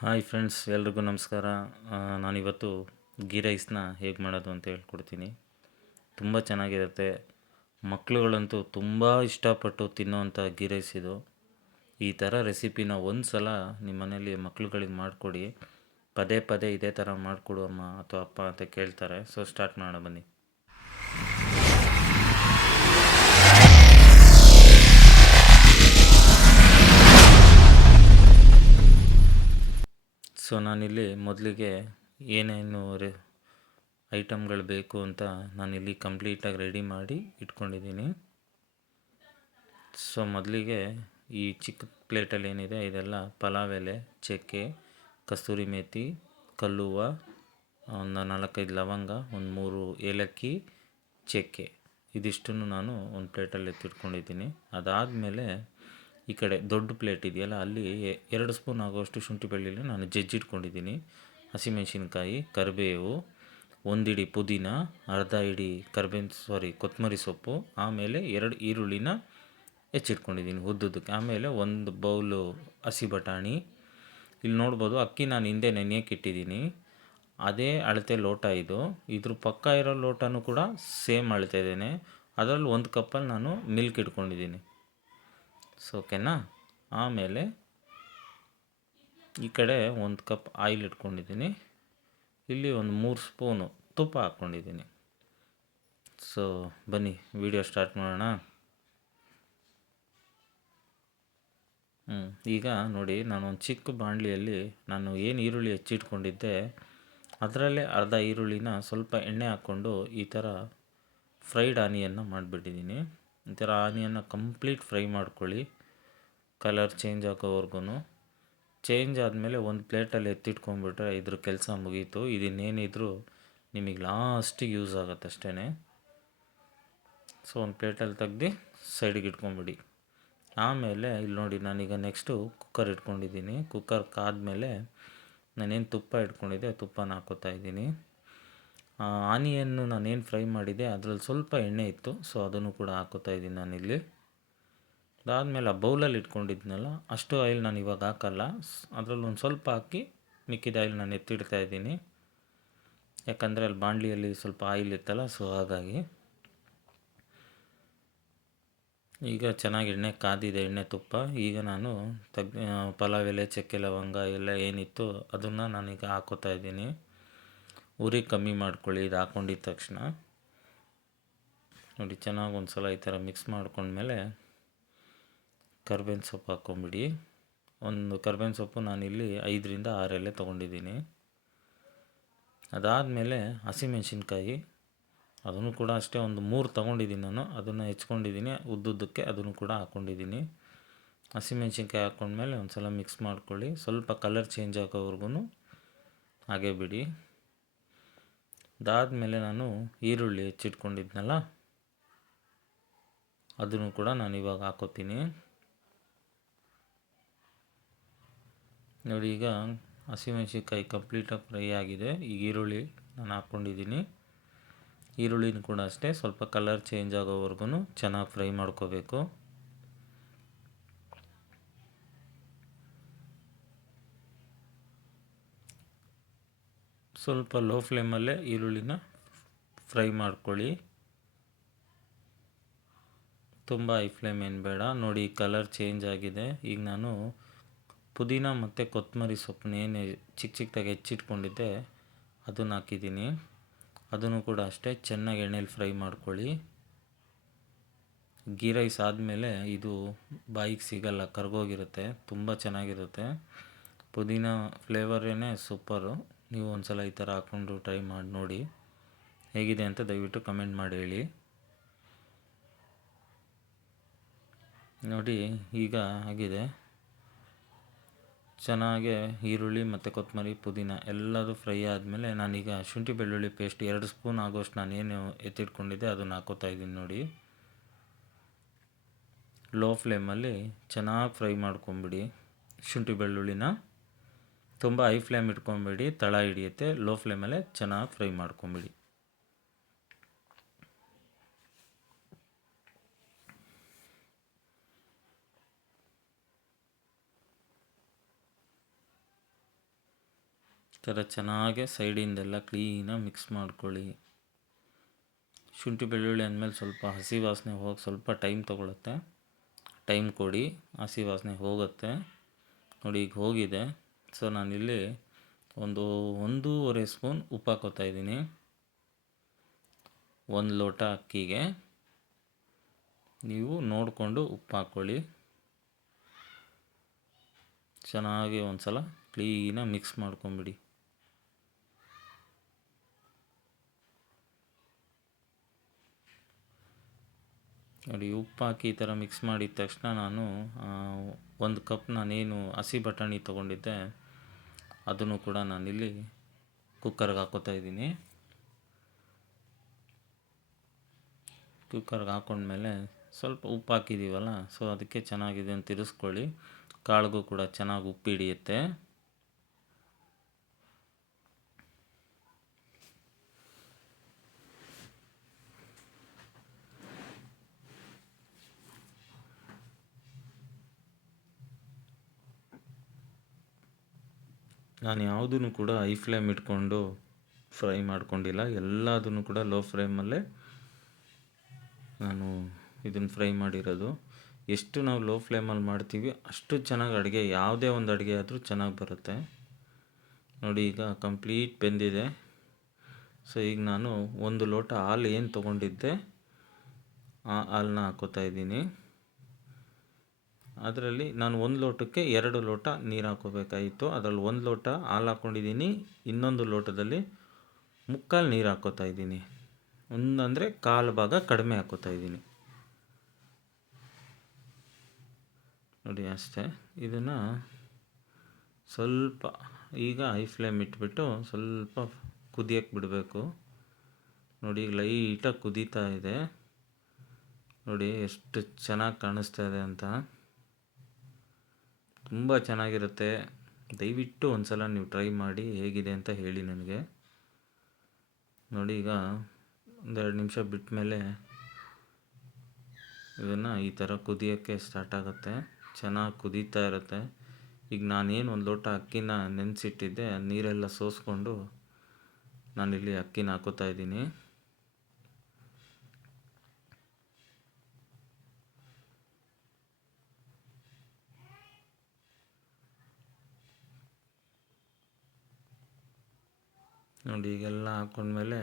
Hi friends, ಎಲ್ರಿಗೂ ನಮಸ್ಕಾರ. ನಾನಿವತ್ತು ಗೀ ರೈಸ್ನ ಹೇಗೆ ಮಾಡೋದು ಅಂತ ಹೇಳ್ಕೊಡ್ತೀನಿ. ತುಂಬ ಚೆನ್ನಾಗಿರುತ್ತೆ. ಮಕ್ಕಳುಗಳಂತೂ ತುಂಬ ಇಷ್ಟಪಟ್ಟು ತಿನ್ನೋವಂಥ ಗೀ ರೈಸ್ ಇದು. ಈ ಥರ ರೆಸಿಪಿನ ಒಂದು ಸಲ ನಿಮ್ಮ ಮನೇಲಿ ಮಕ್ಳುಗಳಿಗೆ ಮಾಡಿಕೊಡಿ. ಪದೇ ಪದೇ ಇದೇ ಥರ ಮಾಡಿಕೊಡು ಅಮ್ಮ ಅಥವಾ ಅಪ್ಪ ಅಂತ ಕೇಳ್ತಾರೆ. ಸೊ ಸ್ಟಾರ್ಟ್ ಮಾಡೋಣ ಬನ್ನಿ. ಸೊ ನಾನಿಲ್ಲಿ ಮೊದಲಿಗೆ ಏನೇನು ಐಟಮ್ಗಳು ಬೇಕು ಅಂತ ನಾನಿಲ್ಲಿ ಕಂಪ್ಲೀಟಾಗಿ ರೆಡಿ ಮಾಡಿ ಇಟ್ಕೊಂಡಿದ್ದೀನಿ. ಸೊ ಮೊದಲಿಗೆ ಈ ಚಿಕ್ಕ ಪ್ಲೇಟಲ್ಲಿ ಏನಿದೆ ಇದೆಲ್ಲ ಪಲಾವ್ ಎಲೆ, ಚಕ್ಕೆ, ಕಸ್ತೂರಿ ಮೇಥಿ, ಕಲ್ಲುವ್ವ, ಒಂದು 4-5 ಲವಂಗ, ಒಂದು 3 ಏಲಕ್ಕಿ, ಚಕ್ಕೆ, ಇದಿಷ್ಟನ್ನು ನಾನು ಒಂದು ಪ್ಲೇಟಲ್ಲಿ ಎತ್ತಿಟ್ಕೊಂಡಿದ್ದೀನಿ. ಅದಾದಮೇಲೆ ಈ ಕಡೆ ದೊಡ್ಡ ಪ್ಲೇಟ್ ಇದೆಯಲ್ಲ, ಅಲ್ಲಿ 2 ಸ್ಪೂನ್ ಆಗುವಷ್ಟು ಶುಂಠಿ ಬೆಳ್ಳುಳ್ಳಿ ನಾನು ಜಜ್ಜಿಟ್ಕೊಂಡಿದ್ದೀನಿ. ಹಸಿಮೆಣಸಿನ್ಕಾಯಿ, ಕರಿಬೇವು, 1 ಹಿಡಿ ಪುದೀನ, ಅರ್ಧ ಹಿಡಿ ಕೊತ್ತಂಬರಿ ಸೊಪ್ಪು, ಆಮೇಲೆ 2 ಈರುಳ್ಳಿನ ಹೆಚ್ಚಿಟ್ಕೊಂಡಿದ್ದೀನಿ ಉದ್ದುದಕ್ಕೆ. ಆಮೇಲೆ 1 ಬೌಲು ಹಸಿ ಬಟಾಣಿ. ಇಲ್ಲಿ ನೋಡ್ಬೋದು, ಅಕ್ಕಿ ನಾನು ಹಿಂದೆ ನೆನೆಯೋಕೆ ಇಟ್ಟಿದ್ದೀನಿ. ಅದೇ ಅಳತೆ ಲೋಟ ಇದು. ಇದ್ರ ಪಕ್ಕ ಇರೋ ಲೋಟನೂ ಕೂಡ ಸೇಮ್ ಅಳತೆ ಇದ್ದೇನೆ. ಅದರಲ್ಲಿ 1 ಕಪ್ಪಲ್ಲಿ ನಾನು ಮಿಲ್ಕ್ ಇಟ್ಕೊಂಡಿದ್ದೀನಿ. ಸೊ ಓಕೆನಾ. ಆಮೇಲೆ ಈ ಕಡೆ 1 ಕಪ್ ಆಯಿಲ್ ಇಟ್ಕೊಂಡಿದ್ದೀನಿ. ಇಲ್ಲಿ ಒಂದು 3 ಸ್ಪೂನು ತುಪ್ಪ ಹಾಕ್ಕೊಂಡಿದ್ದೀನಿ. ಸೊ ಬನ್ನಿ ವಿಡಿಯೋ ಸ್ಟಾರ್ಟ್ ಮಾಡೋಣ. ಈಗ ನೋಡಿ, ನಾನು ಒಂದು ಚಿಕ್ಕ ಬಾಣಲಿಯಲ್ಲಿ ನಾನು ಏನು ಈರುಳ್ಳಿ ಹೆಚ್ಚಿಟ್ಕೊಂಡಿದ್ದೆ ಅದರಲ್ಲೇ ಅರ್ಧ ಈರುಳ್ಳಿನ ಸ್ವಲ್ಪ ಎಣ್ಣೆ ಹಾಕ್ಕೊಂಡು ಈ ಥರ ಫ್ರೈಡ್ ಆನಿಯನ್ನ ಮಾಡಿಬಿಟ್ಟಿದ್ದೀನಿ. ಈ ಥರ ಆನಿಯನ್ನ ಕಂಪ್ಲೀಟ್ ಫ್ರೈ ಮಾಡ್ಕೊಳ್ಳಿ, ಕಲರ್ ಚೇಂಜ್ ಆಗೋವರೆಗೂ. ಚೇಂಜ್ ಆದಮೇಲೆ ಒಂದು ಪ್ಲೇಟಲ್ಲಿ ಎತ್ತಿಟ್ಕೊಂಡ್ಬಿಟ್ರೆ ಇದ್ರ ಕೆಲಸ ಮುಗೀತು. ಇದನ್ನೇನಿದ್ರು ನಿಮಗೆ ಲಾಸ್ಟಿಗೆ ಯೂಸ್ ಆಗುತ್ತೆ ಅಷ್ಟೇ. ಸೊ ಒಂದು ಪ್ಲೇಟಲ್ಲಿ ತೆಗ್ದು ಸೈಡಿಗೆ ಇಟ್ಕೊಂಬಿಡಿ. ಆಮೇಲೆ ಇಲ್ಲಿ ನೋಡಿ, ನಾನೀಗ ನೆಕ್ಸ್ಟು ಕುಕ್ಕರ್ ಇಟ್ಕೊಂಡಿದ್ದೀನಿ. ಕುಕ್ಕರ್ ಕಾದ್ಮೇಲೆ ನಾನೇನು ತುಪ್ಪ ಇಟ್ಕೊಂಡಿದ್ದೆ ತುಪ್ಪನ ಹಾಕೋತಾ ಇದ್ದೀನಿ. ಆನಿಯನ್ನು ನಾನೇನು ಫ್ರೈ ಮಾಡಿದೆ ಅದರಲ್ಲಿ ಸ್ವಲ್ಪ ಎಣ್ಣೆ ಇತ್ತು, ಸೊ ಅದನ್ನು ಕೂಡ ಹಾಕೋತಾ ಇದ್ದೀನಿ ನಾನಿಲ್ಲಿ. ಅದಾದಮೇಲೆ ಆ ಬೌಲಲ್ಲಿ ಇಟ್ಕೊಂಡಿದ್ನಲ್ಲ, ಅಷ್ಟು ಆಯಿಲ್ ನಾನು ಇವಾಗ ಹಾಕಲ್ಲ. ಅದರಲ್ಲಿ ಒಂದು ಸ್ವಲ್ಪ ಹಾಕಿ ಮಿಕ್ಕಿದ ಆಯಿಲ್ ನಾನು ಎತ್ತಿಡ್ತಾ ಇದ್ದೀನಿ. ಯಾಕಂದರೆ ಅಲ್ಲಿ ಬಾಣಲಿಯಲ್ಲಿ ಸ್ವಲ್ಪ ಆಯಿಲ್ ಇತ್ತಲ್ಲ, ಸೊ ಹಾಗಾಗಿ. ಈಗ ಚೆನ್ನಾಗಿ ಎಣ್ಣೆ ಕಾದಿದೆ, ಎಣ್ಣೆ ತುಪ್ಪ. ಈಗ ನಾನು ಪಲಾವ್ ಎಲೆ, ಚಕ್ಕೆ, ಲವಂಗ ಎಲ್ಲ ಏನಿತ್ತು ಅದನ್ನು ನಾನೀಗ ಹಾಕೋತಾ ಇದ್ದೀನಿ. ಉರಿ ಕಮ್ಮಿ ಮಾಡ್ಕೊಳ್ಳಿ ಇದು ಹಾಕ್ಕೊಂಡಿದ್ದ ತಕ್ಷಣ. ನೋಡಿ, ಚೆನ್ನಾಗಿ ಒಂದು ಸಲ ಈ ಥರ ಮಿಕ್ಸ್ ಮಾಡ್ಕೊಂಡ್ಮೇಲೆ ಕರ್ಬೇವಿನ ಸೊಪ್ಪು ಹಾಕ್ಕೊಂಬಿಡಿ. ಒಂದು ಕರ್ಬೇವಿನ ಸೊಪ್ಪು ನಾನಿಲ್ಲಿ 5ರಿಂದ 6 ಎಲೆ ತೊಗೊಂಡಿದ್ದೀನಿ. ಅದಾದಮೇಲೆ ಹಸಿಮೆಣ್ಸಿನ್ಕಾಯಿ, ಅದನ್ನು ಕೂಡ ಅಷ್ಟೇ ಒಂದು 3 ತೊಗೊಂಡಿದ್ದೀನಿ ನಾನು. ಅದನ್ನು ಹೆಚ್ಕೊಂಡಿದ್ದೀನಿ ಉದ್ದುದ್ದಕ್ಕೆ, ಅದನ್ನು ಕೂಡ ಹಾಕ್ಕೊಂಡಿದ್ದೀನಿ. ಹಸಿಮೆಣ್ಸಿನ್ಕಾಯಿ ಹಾಕ್ಕೊಂಡ್ಮೇಲೆ ಒಂದು ಸಲ ಮಿಕ್ಸ್ ಮಾಡ್ಕೊಳ್ಳಿ. ಸ್ವಲ್ಪ ಕಲರ್ ಚೇಂಜ್ ಆಗೋವರೆಗೂ ಹಾಗೆ ಬಿಡಿ. ಅದಾದಮೇಲೆ ನಾನು ಈರುಳ್ಳಿ ಹೆಚ್ಚಿಟ್ಕೊಂಡಿದ್ನಲ್ಲ ಅದನ್ನು ಕೂಡ ನಾನು ಇವಾಗ ಹಾಕೋತೀನಿ. ನೋಡಿ, ಈಗ ಹಸಿಮೆಣ್ಸಿನ್ಕಾಯಿ ಕಂಪ್ಲೀಟಾಗಿ ಫ್ರೈ ಆಗಿದೆ. ಈಗ ಈರುಳ್ಳಿ ನಾನು ಹಾಕ್ಕೊಂಡಿದ್ದೀನಿ. ಈರುಳ್ಳಿನೂ ಕೂಡ ಅಷ್ಟೇ ಸ್ವಲ್ಪ ಕಲರ್ ಚೇಂಜ್ ಆಗೋವರೆಗೂ ಚೆನ್ನಾಗಿ ಫ್ರೈ ಮಾಡ್ಕೋಬೇಕು. ಸ್ವಲ್ಪ ಲೋ ಫ್ಲೇಮಲ್ಲೇ ಈರುಳ್ಳಿನ ಫ್ರೈ ಮಾಡ್ಕೊಳ್ಳಿ, ತುಂಬ ಹೈ ಫ್ಲೇಮ್ ಏನು ಬೇಡ. ನೋಡಿ, ಕಲರ್ ಚೇಂಜ್ ಆಗಿದೆ. ಈಗ ನಾನು ಪುದೀನ ಮತ್ತು ಕೊತ್ತಂಬರಿ ಸೊಪ್ಪನ್ನ ಏನು ಚಿಕ್ಕದಾಗಿ ಹೆಚ್ಚಿಟ್ಕೊಂಡಿದ್ದೆ ಅದನ್ನು ಹಾಕಿದ್ದೀನಿ. ಅದನ್ನು ಕೂಡ ಅಷ್ಟೇ ಚೆನ್ನಾಗಿ ಎಣ್ಣೆಲಿ ಫ್ರೈ ಮಾಡ್ಕೊಳ್ಳಿ. ಗೀ ರೈಸ್ ಆದಮೇಲೆ ಇದು ಬಾಯಿಗೆ ಸಿಗಲ್ಲ, ಕರ್ಗೋಗಿರುತ್ತೆ, ತುಂಬ ಚೆನ್ನಾಗಿರುತ್ತೆ. ಪುದೀನ ಫ್ಲೇವರೇ ಸೂಪರು. ನೀವು ಒಂದು ಸಲ ಈ ಥರ ಹಾಕ್ಕೊಂಡು ಟ್ರೈ ಮಾಡಿ ನೋಡಿ. ಹೇಗಿದೆ ಅಂತ ದಯವಿಟ್ಟು ಕಮೆಂಟ್ ಮಾಡಿ ಹೇಳಿ. ನೋಡಿ, ಈಗ ಆಗಿದೆ ಚೆನ್ನಾಗೆ. ಈರುಳ್ಳಿ ಮತ್ತು ಕೊತ್ತಂಬರಿ, ಪುದೀನ ಎಲ್ಲದೂ ಫ್ರೈ ಆದಮೇಲೆ ನಾನೀಗ ಶುಂಠಿ ಬೆಳ್ಳುಳ್ಳಿ ಪೇಸ್ಟ್ 2 ಸ್ಪೂನ್ ಆಗೋಷ್ಟು ನಾನೇನು ಎತ್ತಿಟ್ಕೊಂಡಿದ್ದೆ ಅದನ್ನು ಹಾಕೋತಾ ಇದ್ದೀನಿ. ನೋಡಿ, ಲೋ ಫ್ಲೇಮಲ್ಲಿ ಚೆನ್ನಾಗಿ ಫ್ರೈ ಮಾಡ್ಕೊಂಬಿಡಿ ಶುಂಠಿ ಬೆಳ್ಳುಳ್ಳಿನ. ತುಂಬ ಹೈ ಫ್ಲೇಮ್ ಇಟ್ಕೊಂಬೇಡಿ, ತಳ ಹಿಡಿಯುತ್ತೆ. ಲೋ ಫ್ಲೇಮಲ್ಲೇ ಚೆನ್ನಾಗಿ ಫ್ರೈ ಮಾಡ್ಕೊಂಬಿಡಿ. ಥರ ಚೆನ್ನಾಗಿ ಸೈಡಿಂದೆಲ್ಲ ಕ್ಲೀನಾಗಿ ಮಿಕ್ಸ್ ಮಾಡ್ಕೊಳ್ಳಿ. ಶುಂಠಿ ಬೆಳ್ಳುಳ್ಳಿ ಅಂದಮೇಲೆ ಸ್ವಲ್ಪ ಹಸಿ ವಾಸನೆ ಹೋಗಿ ಸ್ವಲ್ಪ ಟೈಮ್ ತೊಗೊಳುತ್ತೆ. ಟೈಮ್ ಕೊಡಿ, ಹಸಿ ವಾಸನೆ ಹೋಗುತ್ತೆ. ನೋಡಿ ಈಗ ಹೋಗಿದೆ. ಸೊ ನಾನಿಲ್ಲಿ ಒಂದು 1.5 ಸ್ಪೂನ್ ಉಪ್ಪು ಹಾಕೋತಾ ಇದ್ದೀನಿ. 1 ಲೋಟ ಅಕ್ಕಿಗೆ ನೀವು ನೋಡಿಕೊಂಡು ಉಪ್ಪು ಹಾಕ್ಕೊಳ್ಳಿ. ಚೆನ್ನಾಗಿ ಒಂದು ಸಲ ಕ್ಲೀನಾಗಿ ಮಿಕ್ಸ್ ಮಾಡ್ಕೊಂಬಿಡಿ. ನೋಡಿ ಉಪ್ಪು ಹಾಕಿ ಈ ಥರ ಮಿಕ್ಸ್ ಮಾಡಿದ ತಕ್ಷಣ ನಾನು 1 ಕಪ್ ನಾನೇನು ಹಸಿ ಬಟಾಣಿ ತೊಗೊಂಡಿದ್ದೆ ಅದನ್ನು ಕೂಡ ನಾನಿಲ್ಲಿ ಕುಕ್ಕರ್ಗೆ ಹಾಕೋತಾ ಇದ್ದೀನಿ. ಕುಕ್ಕರ್ಗೆ ಹಾಕೊಂಡ್ಮೇಲೆ ಸ್ವಲ್ಪ ಉಪ್ಪು ಹಾಕಿದ್ದೀವಲ್ಲ, ಸೊ ಅದಕ್ಕೆ ಚೆನ್ನಾಗಿದೆ ಅಂತ ತಿರ್ಸ್ಕೊಳ್ಳಿ. ಕಾಳಿಗೂ ಕೂಡ ಚೆನ್ನಾಗಿ ಉಪ್ಪು ಹಿಡಿಯುತ್ತೆ. ನಾನು ಯಾವುದನ್ನು ಕೂಡ ಹೈ ಫ್ಲೇಮ್ ಇಟ್ಕೊಂಡು ಫ್ರೈ ಮಾಡ್ಕೊಂಡಿಲ್ಲ. ಎಲ್ಲದನ್ನು ಕೂಡ ಲೋ ಫ್ಲೇಮಲ್ಲೇ ನಾನು ಇದನ್ನು ಫ್ರೈ ಮಾಡಿರೋದು. ಎಷ್ಟು ನಾವು ಲೋ ಫ್ಲೇಮಲ್ಲಿ ಮಾಡ್ತೀವಿ ಅಷ್ಟು ಚೆನ್ನಾಗಿ ಅಡುಗೆ, ಯಾವುದೇ ಒಂದು ಅಡುಗೆ ಆದರೂ ಚೆನ್ನಾಗಿ ಬರುತ್ತೆ. ನೋಡಿ ಈಗ ಕಂಪ್ಲೀಟ್ ಬೆಂದಿದೆ. ಸೊ ಈಗ ನಾನು 1 ಲೋಟ ಹಾಲು ಏನು ತೊಗೊಂಡಿದ್ದೆ ಆ ಹಾಲನ್ನ ಹಾಕೋತಾ ಇದ್ದೀನಿ. ಅದರಲ್ಲಿ ನಾನು 1 ಲೋಟಕ್ಕೆ 2 ಲೋಟ ನೀರು ಹಾಕೋಬೇಕಾಯಿತು. ಅದರಲ್ಲಿ 1 ಲೋಟ ಹಾಲು ಹಾಕ್ಕೊಂಡಿದ್ದೀನಿ, ಇನ್ನೊಂದು ಲೋಟದಲ್ಲಿ 3/4 ನೀರು ಹಾಕೋತಾ ಇದ್ದೀನಿ. ಅಂದರೆ 1/4 ಭಾಗ ಕಡಿಮೆ ಹಾಕೋತಾ ಇದ್ದೀನಿ. ನೋಡಿ ಅಷ್ಟೇ. ಇದನ್ನು ಸ್ವಲ್ಪ ಈಗ ಹೈ ಫ್ಲೇಮ್ ಇಟ್ಬಿಟ್ಟು ಸ್ವಲ್ಪ ಕುದಿಯೋಕ್ಕೆ ಬಿಡಬೇಕು. ನೋಡಿ ಈಗ ಲೈಟಾಗಿ ಕುದೀತಾ ಇದೆ. ನೋಡಿ ಎಷ್ಟು ಚೆನ್ನಾಗಿ ಕಾಣಿಸ್ತಾ ಇದೆ ಅಂತ. ತುಂಬ ಚೆನ್ನಾಗಿರುತ್ತೆ. ದಯವಿಟ್ಟು ಒಂದು ಸಲ ನೀವು ಟ್ರೈ ಮಾಡಿ ಹೇಗಿದೆ ಅಂತ ಹೇಳಿ ನನಗೆ. ನೋಡಿ ಈಗ 1-2 ನಿಮಿಷ ಬಿಟ್ಟ ಮೇಲೆ ಇದನ್ನು ಈ ಥರ ಕುದಿಯೋಕ್ಕೆ ಸ್ಟಾರ್ಟ್ ಆಗುತ್ತೆ. ಚೆನ್ನಾಗಿ ಕುದೀತಾ ಇರುತ್ತೆ. ಈಗ ನಾನೇನು 1 ಲೋಟ ಅಕ್ಕಿನ ನೆನೆಸಿಟ್ಟಿದ್ದೆ, ನೀರೆಲ್ಲ ಸೋಸ್ಕೊಂಡು ನಾನಿಲ್ಲಿ ಅಕ್ಕಿನ ಹಾಕೋತಾ ಇದ್ದೀನಿ. ನೋಡಿ ಈಗೆಲ್ಲ ಹಾಕ್ಕೊಂಡ್ಮೇಲೆ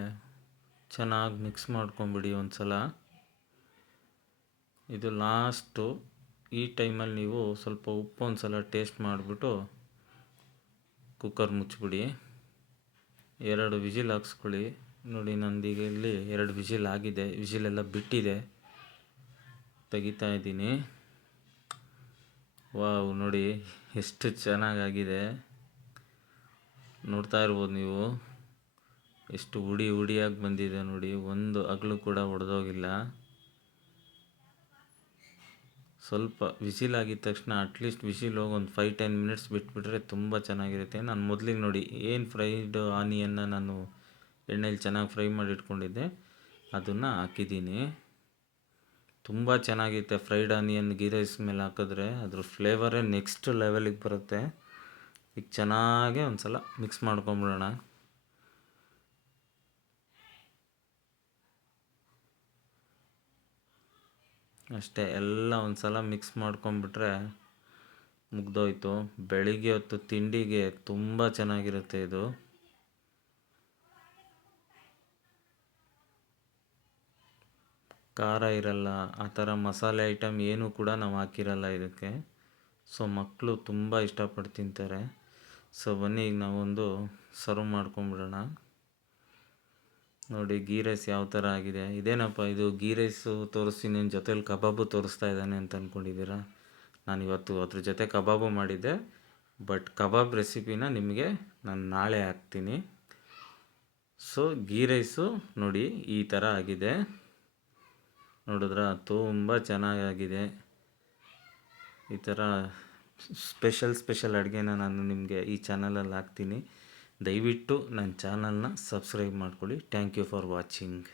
ಚೆನ್ನಾಗಿ ಮಿಕ್ಸ್ ಮಾಡ್ಕೊಂಬಿಡಿ ಒಂದು ಸಲ. ಇದು ಲಾಸ್ಟು. ಈ ಟೈಮಲ್ಲಿ ನೀವು ಸ್ವಲ್ಪ ಉಪ್ಪು ಒಂದು ಸಲ ಟೇಸ್ಟ್ ಮಾಡಿಬಿಟ್ಟು ಕುಕ್ಕರ್ ಮುಚ್ಚಿಬಿಡಿ. 2 ವಿಜಿಲ್ ಹಾಕ್ಸ್ಕೊಳ್ಳಿ. ನೋಡಿ ನಂದೀಗ ಇಲ್ಲಿ 2 ವಿಜಿಲ್ ಆಗಿದೆ. ವಿಜಿಲೆಲ್ಲ ಬಿಟ್ಟಿದೆ. ತೆಗಿತಾ ಇದ್ದೀನಿ. ವಾವ್, ನೋಡಿ ಎಷ್ಟು ಚೆನ್ನಾಗಾಗಿದೆ. ನೋಡ್ತಾ ಇರ್ಬೋದು ನೀವು ಎಷ್ಟು ಹುಡಿಯಾಗಿ ಬಂದಿದೆ ನೋಡಿ. ಒಂದು ಅಗಲು ಕೂಡ ಒಡೆದೋಗಿಲ್ಲ. ಸ್ವಲ್ಪ ವಿಸಿಲ್ ಆಗಿದ ತಕ್ಷಣ ಅಟ್ಲೀಸ್ಟ್ ವಿಸಿಲ್ ಹೋಗಿ ಒಂದು 5-10 ಮಿನಿಟ್ಸ್ ಬಿಟ್ಬಿಟ್ರೆ ತುಂಬ ಚೆನ್ನಾಗಿರುತ್ತೆ. ನಾನು ಮೊದಲಿಗೆ ನೋಡಿ ಏನು ಫ್ರೈಡ್ ಆನಿಯನ್ನ ನಾನು ಎಣ್ಣೆಲಿ ಚೆನ್ನಾಗಿ ಫ್ರೈ ಮಾಡಿ ಇಟ್ಕೊಂಡಿದ್ದೆ ಅದನ್ನು ಹಾಕಿದ್ದೀನಿ. ತುಂಬ ಚೆನ್ನಾಗಿರುತ್ತೆ. ಫ್ರೈಡ್ ಆನಿಯನ್ ಗೀ ರೈಸ್ ಮೇಲೆ ಹಾಕಿದ್ರೆ ಅದ್ರ ಫ್ಲೇವರೇ ನೆಕ್ಸ್ಟ್ ಲೆವೆಲಿಗೆ ಬರುತ್ತೆ. ಈಗ ಚೆನ್ನಾಗೆ ಒಂದು ಸಲ ಮಿಕ್ಸ್ ಮಾಡ್ಕೊಂಬಿಡೋಣ. ಅಷ್ಟೇ, ಎಲ್ಲ ಒಂದು ಸಲ ಮಿಕ್ಸ್ ಮಾಡ್ಕೊಂಬಿಟ್ರೆ ಮುಗ್ದೋಯ್ತು. ಬೆಳಿಗ್ಗೆ ಹೊತ್ತು ತಿಂಡಿಗೆ ತುಂಬ ಚೆನ್ನಾಗಿರುತ್ತೆ ಇದು. ಖಾರ ಇರಲ್ಲ, ಆ ಥರ ಮಸಾಲೆ ಐಟಮ್ ಏನೂ ಕೂಡ ನಾವು ಹಾಕಿರಲ್ಲ ಇದಕ್ಕೆ. ಸೊ ಮಕ್ಕಳು ತುಂಬ ಇಷ್ಟಪಟ್ಟು ತಿಂತಾರೆ. ಸೊ ಬನ್ನಿ ಈಗ ನಾವೊಂದು ಸರ್ವ್ ಮಾಡ್ಕೊಂಬಿಡೋಣ. ನೋಡಿ ಗೀ ರೈಸ್ ಯಾವ ಥರ ಆಗಿದೆ. ಇದೇನಪ್ಪ ಇದು ಗೀ ರೈಸು ತೋರಿಸ್ತೀನಿ ಜೊತೇಲಿ ಕಬಾಬು ತೋರಿಸ್ತಾ ಇದ್ದಾನೆ ಅಂತ ಅಂದ್ಕೊಂಡಿದ್ದೀರಾ. ನಾನಿವತ್ತು ಅದ್ರ ಜೊತೆ ಕಬಾಬು ಮಾಡಿದ್ದೆ. ಬಟ್ ಕಬಾಬ್ ರೆಸಿಪಿನ ನಿಮಗೆ ನಾನು ನಾಳೆ ಹಾಕ್ತೀನಿ. ಸೊ ಗೀ ರೈಸು ನೋಡಿ ಈ ಥರ ಆಗಿದೆ. ನೋಡಿದ್ರಾ, ತುಂಬ ಚೆನ್ನಾಗಾಗಿದೆ. ಈ ಥರ ಸ್ಪೆಷಲ್ ಅಡುಗೆನ ನಾನು ನಿಮಗೆ ಈ ಚಾನಲಲ್ಲಿ ಹಾಕ್ತೀನಿ. ದಯವಿಟ್ಟು ನನ್ನ ಚಾನಲ್ನ ಸಬ್ಸ್ಕ್ರೈಬ್ ಮಾಡ್ಕೊಳ್ಳಿ. Thank you for watching.